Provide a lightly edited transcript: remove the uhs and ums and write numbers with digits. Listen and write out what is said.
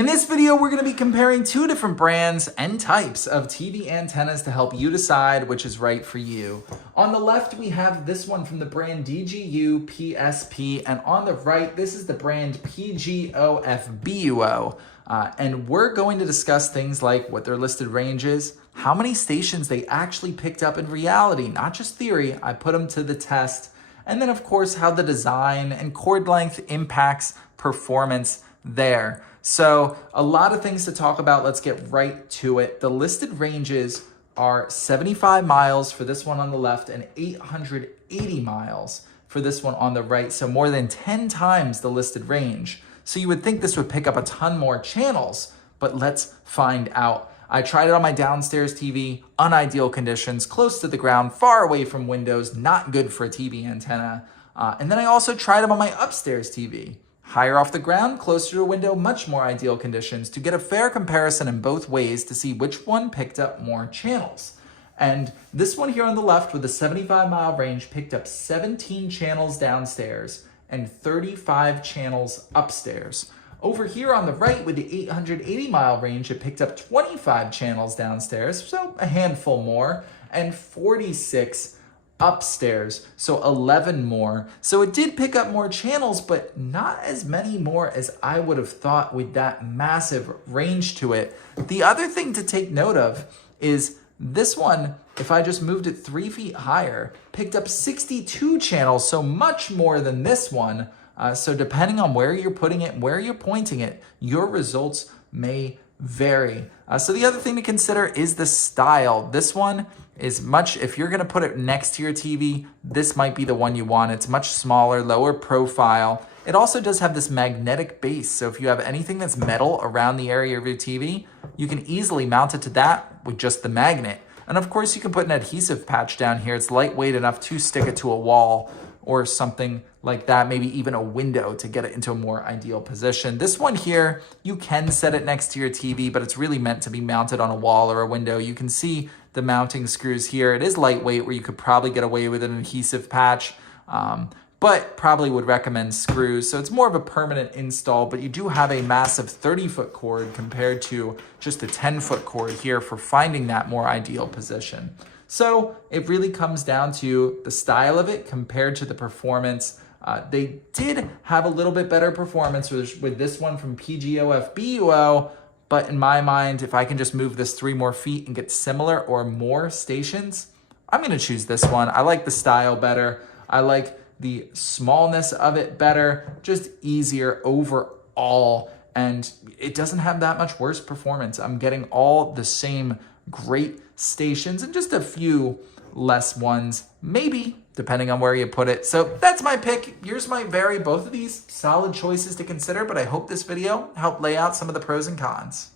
In this video, we're going to be comparing two different brands and types of TV antennas to help you decide which is right for you. On the left, we have this one from the brand DGUPSP, and on the right, this is the brand PGOFBUO. And we're going to discuss things like what their listed range is, how many stations they actually picked up in reality, not just theory. I put them to the test. And then, of course, how the design and cord length impacts performance there. So a lot of things to talk about. Let's get right to it. The listed ranges are 75 miles for this one on the left and 880 miles for this one on the right. So more than 10 times the listed range. So you would think this would pick up a ton more channels, but let's find out. I tried it on my downstairs TV, unideal conditions, close to the ground, far away from windows, not good for a TV antenna. And then I also tried them on my upstairs TV. Higher off the ground, closer to a window, much more ideal conditions to get a fair comparison in both ways to see which one picked up more channels. And this one here on the left with the 75-mile range picked up 17 channels downstairs and 35 channels upstairs. Over here on the right with the 880-mile range, it picked up 25 channels downstairs, so a handful more, and 46 upstairs, so 11 more. So it did pick up more channels, but not as many more as I would have thought with that massive range to it. The other thing to take note of is this one, if I just moved it 3 feet higher, picked up 62 channels, so much more than this one. So depending on where you're putting it, where you're pointing it, your results may vary. So the other thing to consider is the style. This one is much, if you're gonna put it next to your TV, this might be the one you want. It's much smaller, lower profile. It also does have this magnetic base. So if you have anything that's metal around the area of your TV, you can easily mount it to that with just the magnet. And of course you can put an adhesive patch down here. It's lightweight enough to stick it to a wall or something like that, maybe even a window to get it into a more ideal position. This one here, you can set it next to your TV, but it's really meant to be mounted on a wall or a window. You can see the mounting screws here. It is lightweight where you could probably get away with an adhesive patch, but probably would recommend screws. So it's more of a permanent install, but you do have a massive 30-foot cord compared to just a 10-foot cord here for finding that more ideal position. So it really comes down to the style of it compared to the performance. They did have a little bit better performance with this one from PGOFBUO, but in my mind, if I can just move this 3 more feet and get similar or more stations, I'm gonna choose this one. I like the style better. I like the smallness of it better, just easier overall. And it doesn't have that much worse performance. I'm getting all the same great stations and just a few less ones, maybe, depending on where you put it. So that's my pick. Yours might vary. Both of these solid choices to consider, but I hope this video helped lay out some of the pros and cons.